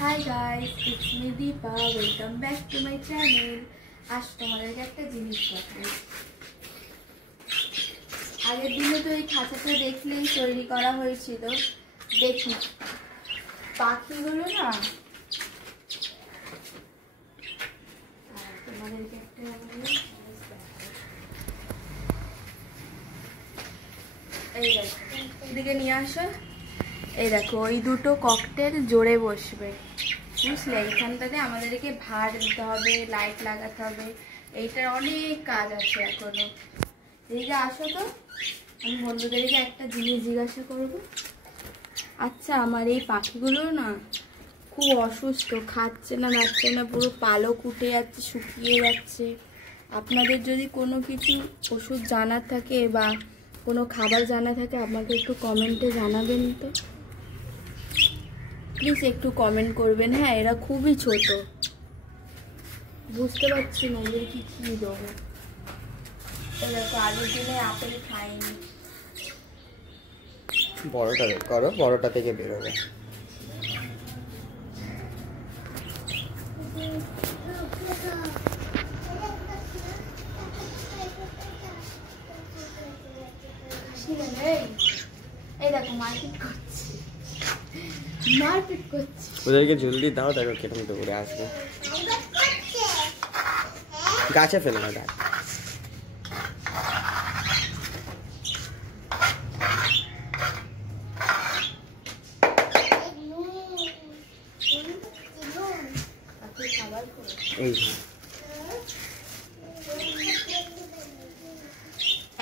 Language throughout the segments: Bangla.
Hi guys, it's me Deepa. Welcome back to my channel. आज তোমাদেরকে একটা জিনিস দেখাই। আগের দিনে তো এই খাঁচাটা দেখলেই তৈরি করা হয়েছিল। দেখি পাখিগুলো না তোমাদেরকে একটা এই দেখো এদিকে নিয়ে আসো। এই দেখো ওই দুটো ককটেল জোরে বসবে, বুঝলে? এইখানটাতে আমাদেরকে ভাড় দিতে হবে, লাইট লাগাতে হবে, এইটার অনেক কাজ আছে এখনো। এদিকে আসো তো, আমি বন্ধুদেরকে একটা জিনিস জিজ্ঞাসা করব। আচ্ছা, আমার এই পাখিগুলো না খুব অসুস্থ, খাচ্ছে না নাচ্ছে না, পুরো পালক উঠে যাচ্ছে, শুকিয়ে যাচ্ছে। আপনাদের যদি কোনো কিছু ওষুধ জানার থাকে বা কোনো খাবার জানা থাকে আমাকে একটু কমেন্টে জানাবেন তো, প্লিজ একটু কমেন্ট করবেন। হ্যাঁ, এরা খুবই ছোট, বুঝতে পারছি না ওদেরকে কি দেবো। দেখো আগের দিনে আপেল খাইনি। বড়টা করো, বড়টা থেকে বেরোবে। এই দেখো মারপিট করছে, মারপিট করছে। ওদেরকে জলদি দাও, দেখো কিরকম দৌড়ে আসবে। গাছে ফেলে না, গাছ।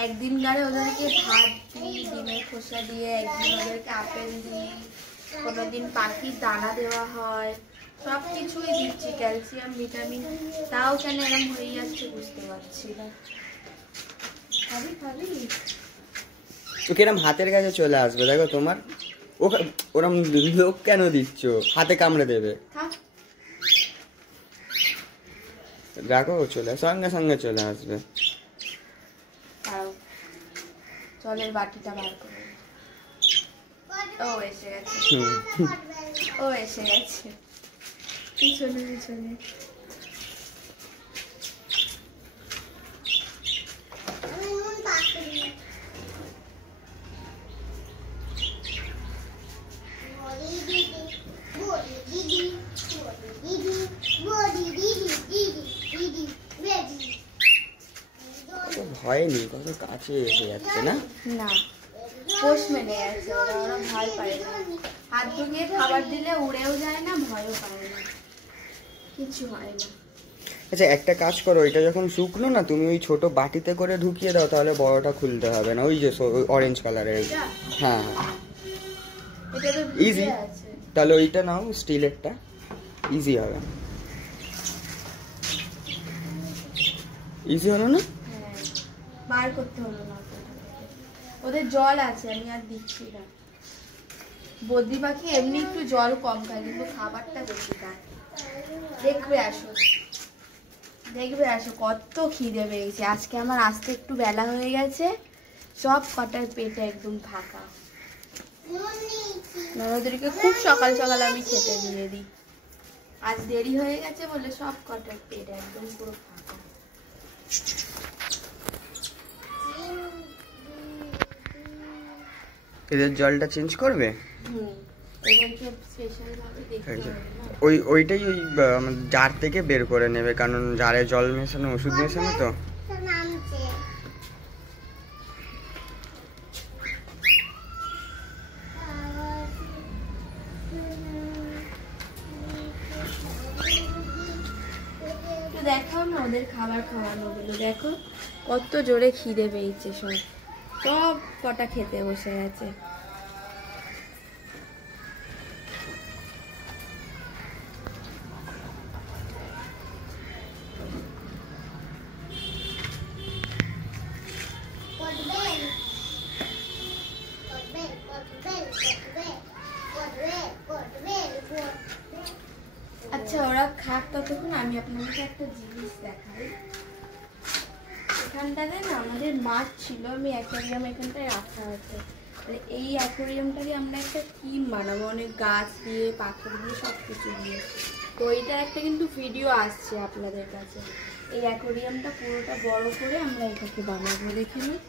একদিন গাড়ে ওদেরকে ভাত দিই ডিমের খোসা দিয়ে, একদিন ওদেরকে আপেল দিই, কোনোদিন পাখির দানা দেওয়া হয়, সব কিছুই দিচ্ছি, ক্যালসিয়াম ভিটামিন, তাও কেন এরকম হয়ে যাচ্ছে বুঝতে পারছি না। খাবি খাবি তো কিরম হাতের কাছে চলে আসবে, দেখো তোমার ওরম লোক কেন দিচ্ছ, হাতে কামড়ে দেবে। দেখো চলে সঙ্গে সঙ্গে চলে আসবে। জলের বাটিটা বার করে, ও এসে গেছে, ও এসে গেছে, পিছনে পিছনে। ভয়নি, কত কাছে এসে যাচ্ছে না। না, পোষ মেনে গেছে ওরা, ওরা ভয় পায় না। হাত ঢুকিয়ে খাবার দিলে উড়েও যায় না, ভয়ও পায় না, কিছু হয় না। আচ্ছা একটা কাজ করো, ওইটা যখন শুকনো না তুমি ওই ছোট বাটিতে করে ঢুকিয়ে দাও, তাহলে বড়টা খুলতে হবে না। ওই যে অরেঞ্জ কালারের, হ্যাঁ ইজি। তাহলে ওইটা নাও, স্টিলেরটা, ইজি হবে। ইজি হলো না? বার করতে হলো না, ওদের জল আছে, আমি আর দিচ্ছি না। বদ্রি পাখি এমনি একটু জল কম খায়, কিন্তু খাবারটা বেশি খায়। দেখবে আসো, দেখবে আসো কত খিদে পেয়েছে। আজকে আমার আসতে একটু বেলা হয়ে গেছে, সব কটার পেটে একদম ফাঁকা। ওদেরকে খুব সকাল সকাল আমি খেতে দিয়ে দিই, আজ দেরি হয়ে গেছে বলে সব কটার পেট একদম পুরো ফাঁকা। এদের জলটা চেঞ্জ করবে? ওইটাই ওই জার থেকে বের করে নেবে, কারণ জারে জল মেশানো, ওষুধ মেশানো তো। দেখাও না ওদের খাবার খাওয়ানো গুলো, দেখো কত জোরে খিদে পেয়েছে, সব সব কটা খেতে বসে গেছে। আচ্ছা ওরা খাক ততক্ষণ আমি আপনাদেরকে একটা জিনিস দেখাই। এখানটাতে না আমাদের মাছ ছিল, আমি অ্যাকোয়ারিয়াম এখানটায় রাখা আছে। মানে এই অ্যাকোয়ারিয়ামটা দিয়ে আমরা একটা থিম বানাবো, অনেক গাছ দিয়ে পাথর দিয়ে সব কিছু দিয়ে। তো এইটা একটা কিন্তু ভিডিও আসছে আপনাদের কাছে। এই অ্যাকোয়ারিয়ামটা পুরোটা বড় করে আমরা এটাকে বানাবো, দেখে নিন।